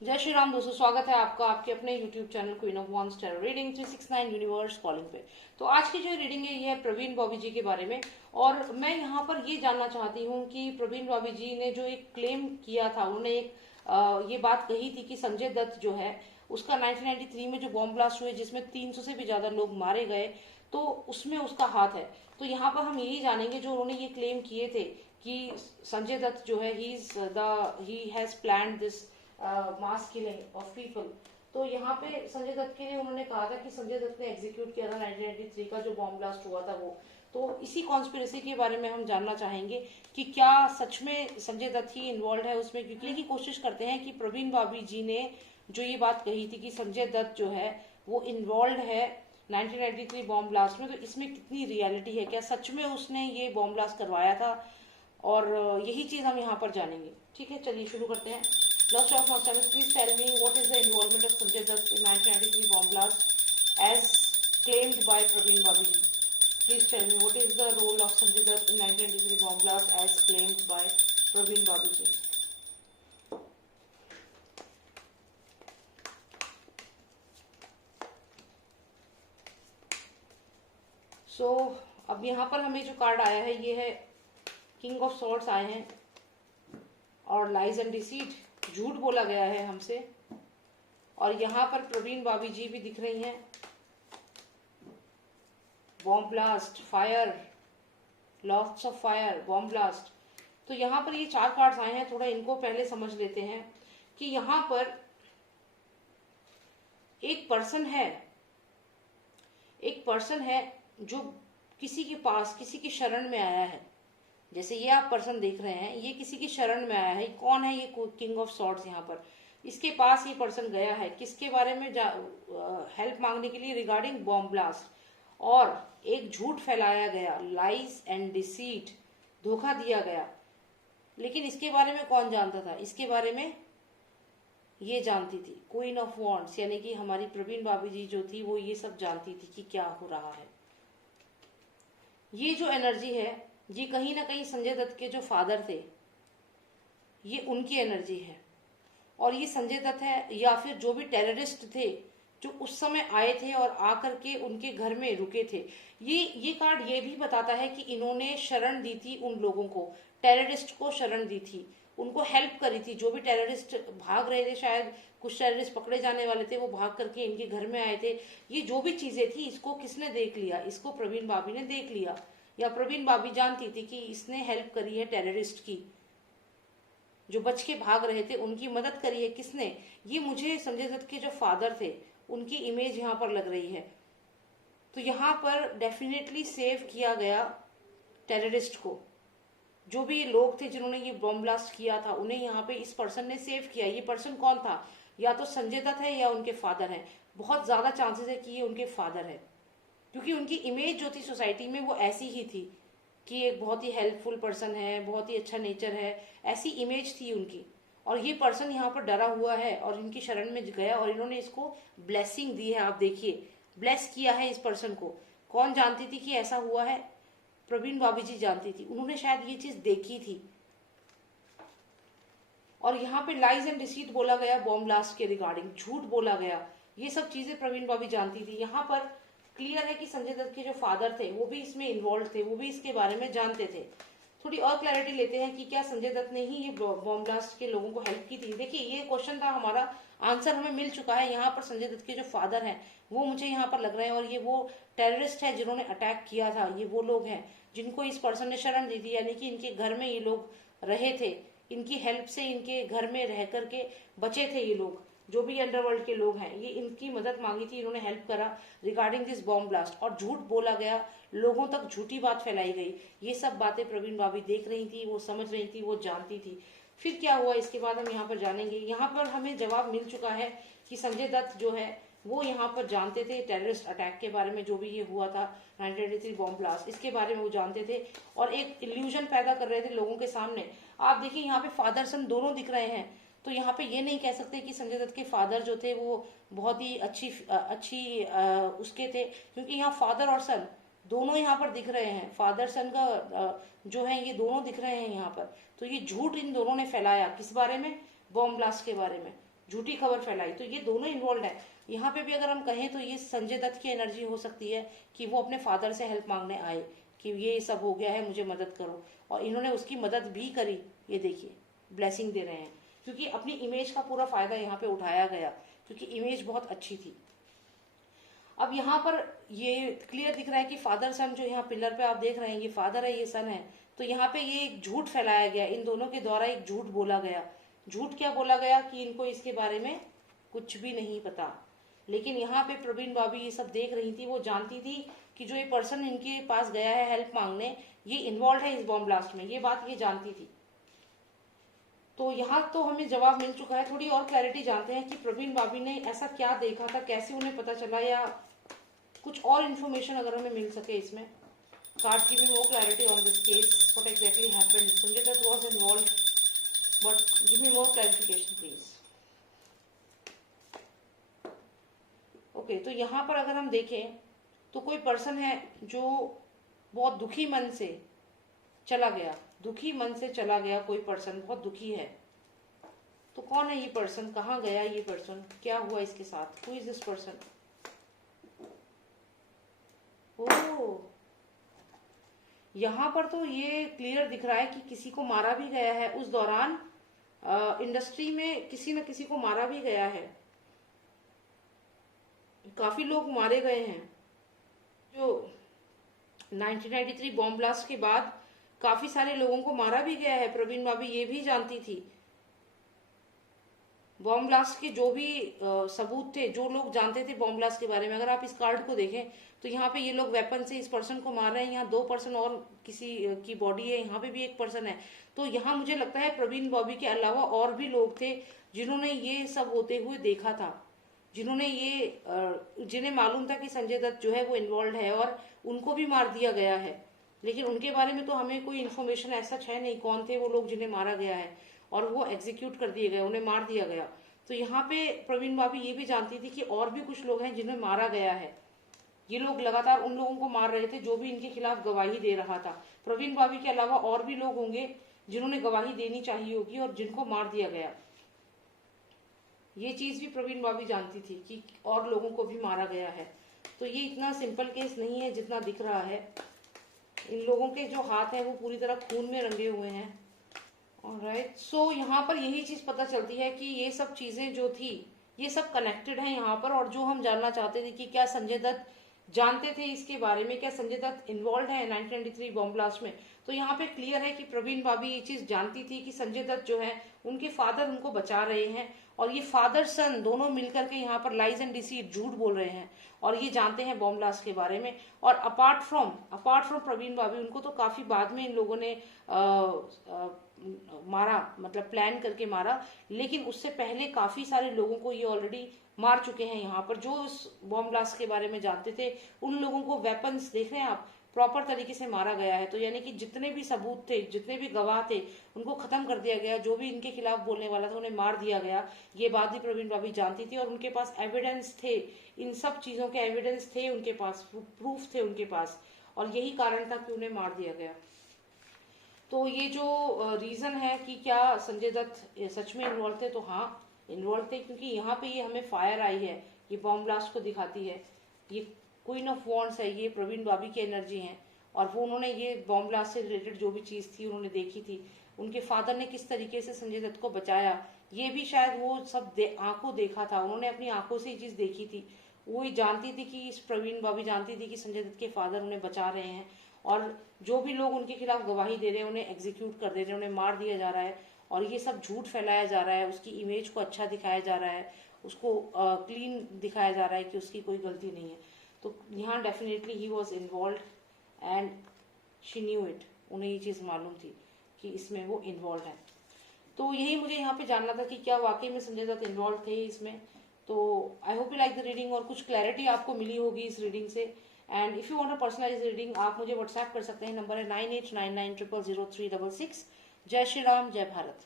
जय श्री राम दोस्तों, स्वागत है आपका आपके अपने YouTube channel queen of wands tarot reading 369 universe calling पे। तो आज की जो रीडिंग है ये है प्रवीण बॉबी जी के बारे में। और मैं यहाँ पर ये जानना चाहती हूँ कि प्रवीण बॉबी जी ने जो एक क्लेम किया था, उन्होंने एक ये बात कही थी कि संजय दत्त जो है उसका 1993 में जो बॉम्ब ब्लास्ट हुए जिसमें 300 से भी ज्यादा लोग मारे गए, तो उसमें उसका हाथ है। तो यहाँ पर हम यही जानेंगे, जो उन्होंने ये क्लेम किए थे कि संजय दत्त जो है he has planned this mass killing of people. तो यहाँ पे संजय दत्त के लिए उन्होंने कहा था कि संजय दत्त ने एग्जीक्यूट किया था 1993 का जो बॉम्ब ब्लास्ट हुआ था वो। तो इसी कॉन्स्पिरेसी के बारे में हम जानना चाहेंगे कि क्या सच में संजय दत्त ही इन्वॉल्व है उसमें, क्योंकि की कोशिश करते हैं कि प्रवीण बाबी जी ने जो ये बात कही थी कि संजय दत्त जो है वो इन्वॉल्व है 1993 बॉम्ब ब्लास्ट में, तो इसमें कितनी रियलिटी है, क्या सच में उसने ये बॉम्ब ब्लास्ट करवाया था। और यही चीज हम यहाँ पर जानेंगे। ठीक है, चलिए शुरू करते हैं। Last of Mastanis, please tell me what is the involvement of Sanjay Dutt in 1993 bomb blast as claimed by Praveen Babiji. Please tell me what is the role of Sanjay Dutt in 1993 bomb blast as claimed by Praveen Babiji. So, अब यहाँ पर हमें जो card आया है ये है king of swords आए हैं और लाइज एंड डिसीट, झूठ बोला गया है हमसे। और यहाँ पर प्रवीण बाबी जी भी दिख रही हैं, bomb blast, fire, lots of fire, bomb blast. तो यहाँ पर ये चार कार्ड्स आए हैं, थोड़ा इनको पहले समझ लेते हैं कि यहाँ पर एक पर्सन है, एक पर्सन है जो किसी के पास, किसी की शरण में आया है। जैसे ये आप पर्सन देख रहे हैं, ये किसी की शरण में आया है। कौन है ये किंग ऑफ सॉर्ड्स? यहाँ पर इसके पास ये पर्सन गया है किसके बारे में, हेल्प मांगने के लिए रिगार्डिंग बॉम्ब ब्लास्ट। और एक झूठ फैलाया गया, लाइज एंड डिसीट, धोखा दिया गया। लेकिन इसके बारे में कौन जानता था? इसके बारे में ये जानती थी क्वीन ऑफ वॉन्ड्स, यानी कि हमारी प्रवीण बाबी जी जो थी वो ये सब जानती थी कि क्या हो रहा है। ये जो एनर्जी है ये कहीं ना कहीं संजय दत्त के जो फादर थे ये उनकी एनर्जी है। और ये संजय दत्त है या फिर जो भी टेररिस्ट थे जो उस समय आए थे और आकर के उनके घर में रुके थे। ये कार्ड ये भी बताता है कि इन्होंने शरण दी थी उन लोगों को, टेररिस्ट को शरण दी थी, उनको हेल्प करी थी। जो भी टेररिस्ट भाग रहे थे, शायद कुछ टेररिस्ट पकड़े जाने वाले थे, वो भाग करके इनके घर में आए थे। ये जो भी चीजें थी इसको किसने देख लिया? इसको प्रवीण बाबी ने देख लिया, या प्रवीण बाबी जानती थी कि इसने हेल्प करी है टेररिस्ट की, जो बच के भाग रहे थे उनकी मदद करी है किसने? ये मुझे संजय दत्त के जो फादर थे उनकी इमेज यहाँ पर लग रही है। तो यहाँ पर डेफिनेटली सेव किया गया टेररिस्ट को। जो भी लोग थे जिन्होंने ये बॉम्ब ब्लास्ट किया था उन्हें यहाँ पे इस पर्सन ने सेव किया। ये पर्सन कौन था? या तो संजय दत्त है या उनके फादर है। बहुत ज्यादा चांसेस है कि ये उनके फादर है, क्योंकि उनकी इमेज जो थी सोसाइटी में वो ऐसी ही थी कि एक बहुत ही हेल्पफुल पर्सन है, बहुत ही अच्छा नेचर है, ऐसी इमेज थी उनकी। और ये पर्सन यहाँ पर डरा हुआ है और इनकी शरण में गया और इन्होंने इसको ब्लेसिंग दी है। आप देखिए, ब्लेस किया है इस पर्सन को। कौन जानती थी कि ऐसा हुआ है? प्रवीण बाबी जी जानती थी, उन्होंने शायद ये चीज देखी थी। और यहाँ पे लाइज एंड डिसीट बोला गया बॉम्ब ब्लास्ट के रिगार्डिंग, झूठ बोला गया। ये सब चीजें प्रवीण बाबी जानती थी। यहाँ पर क्लियर है कि संजय दत्त के जो फादर थे वो भी इसमें इन्वॉल्व थे, वो भी इसके बारे में जानते थे। थोड़ी और क्लैरिटी लेते हैं कि क्या संजय दत्त ने ही ये बॉम्ब ब्लास्ट के लोगों को हेल्प की थी। देखिए, ये क्वेश्चन था हमारा, आंसर हमें मिल चुका है। यहाँ पर संजय दत्त के जो फादर हैं वो मुझे यहाँ पर लग रहे हैं, और ये वो टेररिस्ट है जिन्होंने अटैक किया था। ये वो लोग हैं जिनको इस पर्सन ने शरण दी थी, यानी कि इनके घर में ये लोग रहे थे, इनकी हेल्प से इनके घर में रह करके बचे थे ये लोग। जो भी अंडरवर्ल्ड के लोग हैं ये इनकी मदद मांगी थी, इन्होंने हेल्प करा रिगार्डिंग दिस बॉम्ब ब्लास्ट। और झूठ बोला गया, लोगों तक झूठी बात फैलाई गई। ये सब बातें प्रवीण बाबी देख रही थी, वो समझ रही थी, वो जानती थी। फिर क्या हुआ इसके बाद हम यहाँ पर जानेंगे। यहाँ पर हमें जवाब मिल चुका है कि संजय दत्त जो है वो यहाँ पर जानते थे टेररिस्ट अटैक के बारे में, जो भी ये हुआ था 1983 बॉम्ब ब्लास्ट, इसके बारे में वो जानते थे और एक इल्यूजन पैदा कर रहे थे लोगों के सामने। आप देखिए यहाँ पे फादर सन दोनों दिख रहे हैं। तो यहाँ पे ये नहीं कह सकते कि संजय दत्त के फादर जो थे वो बहुत ही अच्छी उसके थे, क्योंकि यहाँ फादर और सन दोनों यहाँ पर दिख रहे हैं। फादर सन का जो है ये दोनों दिख रहे हैं यहाँ पर। तो ये झूठ इन दोनों ने फैलाया किस बारे में? बॉम्ब ब्लास्ट के बारे में। झूठी खबर फैलाई, तो ये दोनों इन्वॉल्व है। यहाँ पे भी अगर हम कहें तो ये संजय दत्त की एनर्जी हो सकती है कि वो अपने फादर से हेल्प मांगने आए कि ये सब हो गया है, मुझे मदद करो, और इन्होंने उसकी मदद भी करी। ये देखिए ब्लेसिंग दे रहे हैं, क्योंकि अपनी इमेज का पूरा फायदा यहाँ पे उठाया गया, क्योंकि इमेज बहुत अच्छी थी। अब यहाँ पर ये क्लियर दिख रहा है कि फादर सन, जो यहाँ पिलर पे आप देख रहे हैं, ये फादर है, ये सन है। तो यहाँ पे ये एक झूठ फैलाया गया, इन दोनों के द्वारा एक झूठ बोला गया। झूठ क्या बोला गया कि इनको इसके बारे में कुछ भी नहीं पता। लेकिन यहाँ पे प्रवीण भाभी ये सब देख रही थी, वो जानती थी कि जो ये पर्सन इनके पास गया है हेल्प मांगने, ये इन्वॉल्व है इस बॉम्ब ब्लास्ट में, ये बात ये जानती थी। तो यहाँ तो हमें जवाब मिल चुका है। थोड़ी और क्लैरिटी जानते हैं कि प्रवीण भाभी ने ऐसा क्या देखा था, कैसे उन्हें पता चला, या कुछ और इन्फॉर्मेशन अगर हमें मिल सके इसमें। Card give me more clarity on this case, what exactly happened, Sanjay Dutt was involved, but give me more clarification please. Okay, तो यहाँ पर अगर हम देखें तो कोई पर्सन है जो बहुत दुखी मन से चला गया, दुखी मन से चला गया, कोई पर्सन बहुत दुखी है। तो कौन है ये पर्सन, कहाँ गया ये पर्सन, क्या हुआ इसके साथ, हु इज दिस पर्सन? ओह, यहाँ पर तो ये क्लियर दिख रहा है कि किसी को मारा भी गया है उस दौरान। इंडस्ट्री में किसी न किसी को मारा भी गया है, काफी लोग मारे गए हैं। जो 1993 बॉम्ब ब्लास्ट के बाद काफी सारे लोगों को मारा भी गया है। प्रवीण भाभी ये भी जानती थी। बॉम्ब ब्लास्ट के जो भी सबूत थे, जो लोग जानते थे बॉम्ब ब्लास्ट के बारे में, अगर आप इस कार्ड को देखें तो यहाँ पे ये लोग वेपन से इस पर्सन को मार रहे हैं। यहाँ 2 पर्सन और किसी की बॉडी है, यहाँ पे भी 1 पर्सन है। तो यहाँ मुझे लगता है प्रवीण बॉबी के अलावा और भी लोग थे जिन्होंने ये सब होते हुए देखा था, जिन्होंने जिन्हें मालूम था कि संजय दत्त जो है वो इन्वॉल्व है, और उनको भी मार दिया गया है। लेकिन उनके बारे में तो हमें कोई इन्फॉर्मेशन ऐसा है नहीं, कौन थे वो लोग जिन्हें मारा गया है, और वो एग्जीक्यूट कर दिए गए, उन्हें मार दिया गया। तो यहाँ पे प्रवीण भाभी ये भी जानती थी कि और भी कुछ लोग हैं जिन्हें मारा गया है। ये लोग लगातार उन लोगों को मार रहे थे जो भी इनके खिलाफ गवाही दे रहा था। प्रवीण भाभी के अलावा और भी लोग होंगे जिन्होंने गवाही देनी चाहिए होगी और जिनको मार दिया गया। ये चीज भी प्रवीण भाभी जानती थी कि और लोगों को भी मारा गया है। तो ये इतना सिंपल केस नहीं है जितना दिख रहा है। इन लोगों के जो हाथ हैं वो पूरी तरह खून में रंगे हुए हैं। ऑलराइट, सो यहाँ पर यही चीज पता चलती है कि ये सब चीजें जो थी ये सब कनेक्टेड है यहाँ पर। और जो हम जानना चाहते थे कि क्या संजय दत्त जानते थे इसके बारे में, क्या संजय दत्त इन्वॉल्व है 1993 बॉम्ब ब्लास्ट में, तो यहाँ पे क्लियर है कि प्रवीण भाभी ये चीज जानती थी कि संजय दत्त जो है उनके फादर उनको बचा रहे हैं, और ये फादर सन दोनों मिलकर के यहाँ पर लाइज एंड डिसीट, झूठ बोल रहे हैं, और ये जानते हैं बॉम्ब ब्लास्ट के बारे में। और अपार्ट फ्रॉम प्रवीण भाभी, उनको तो काफी बाद में इन लोगों ने मारा, मतलब प्लान करके मारा, लेकिन उससे पहले काफी सारे लोगों को ये ऑलरेडी मार चुके हैं। यहाँ पर जो उस बॉम्ब ब्लास्ट के बारे में जानते थे उन लोगों को वेपन्स देख रहे हैं आप, प्रॉपर तरीके से मारा गया है। तो यानी कि जितने भी सबूत थे, जितने भी गवाह थे, उनको खत्म कर दिया गया। जो भी इनके खिलाफ बोलने वाला था उन्हें मार दिया गया। ये बात भी प्रवीण भाभी जानती थी, और उनके पास एविडेंस थे, इन सब चीजों के एविडेंस थे उनके पास, प्रूफ थे उनके पास, और यही कारण था कि उन्हें मार दिया गया। तो ये जो रीजन है कि क्या संजय दत्त सच में इन्वॉल्व थे, तो हाँ इन्वॉल्व थे, क्योंकि यहाँ पे ये हमें फायर आई है, ये बॉम्ब ब्लास्ट को दिखाती है। ये क्वीन ऑफ वॉन्ड्स है, ये प्रवीण भाभी की एनर्जी है, और वो उन्होंने ये बॉम्ब ब्लास्ट से रिलेटेड जो भी चीज थी उन्होंने देखी थी। उनके फादर ने किस तरीके से संजय दत्त को बचाया, ये भी शायद वो सब आंखों देखा था, उन्होंने अपनी आंखों से ये चीज देखी थी। वो ही जानती थी कि प्रवीण भाभी जानती थी कि संजय दत्त के फादर उन्हें बचा रहे हैं, और जो भी लोग उनके खिलाफ गवाही दे रहे हैं उन्हें एग्जीक्यूट कर दे रहे हैं, उन्हें मार दिया जा रहा है, और ये सब झूठ फैलाया जा रहा है। उसकी इमेज को अच्छा दिखाया जा रहा है, उसको क्लीन दिखाया जा रहा है कि उसकी कोई गलती नहीं है। तो यहाँ definitely he was involve and she knew it, उन्हें ये चीज़ मालूम थी कि इसमें वो इन्वॉल्व है। तो यही मुझे यहाँ पे जानना था कि क्या वाकई में संजय दत्त इन्वॉल्व थे इसमें। तो I hope you like the reading, और कुछ क्लैरिटी आपको मिली होगी इस रीडिंग से। And if you want a personalise reading, आप मुझे व्हाट्सएप कर सकते हैं, नंबर है 9899000366। जय श्री राम, जय भारत।